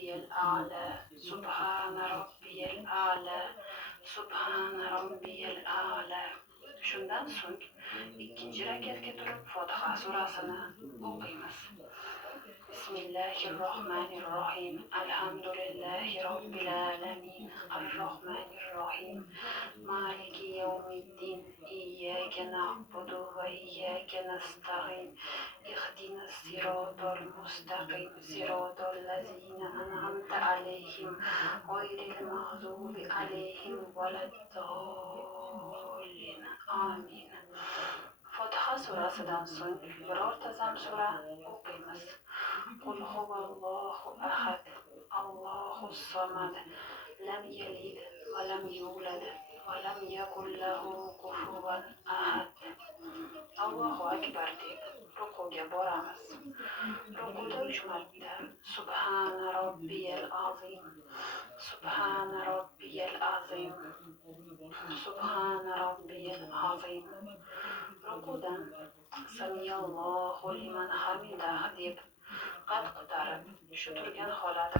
robbiyal a'la, subhana robbiyal a'la, subhana robbiyal a'la. Shundan so'ng ikkinchi rakatga turib Fotiha surasini o'qiymiz. Bismillahirrohmanirrohim. Alhamdulillahi robbil alamin. Arrohmanirrohim. Maliki yawmiddin. Iyyaka na'budu va iyyaka nasta'in. Ihdinas siratal mustaqim. Siratal ladzina an'amta alayhim ghayril maghdubi alayhim waladdallin. Amin. Fotiha surasidan so'ng birorta zam sura o'qiymiz. Qul huvallohu ahad, Allohus samad, lam yalid va lam yulad va lam yakul lahu kufuwan ahad. Allohu akbar deb rukuga boramiz. Rukuda 3 marta Subhana robbiyal azim, Subhana robbiyal azim, Subhana robbiyal azim. Rukudan Samiyallohu liman hamidah deb qad ko'tarib, shu turgan holat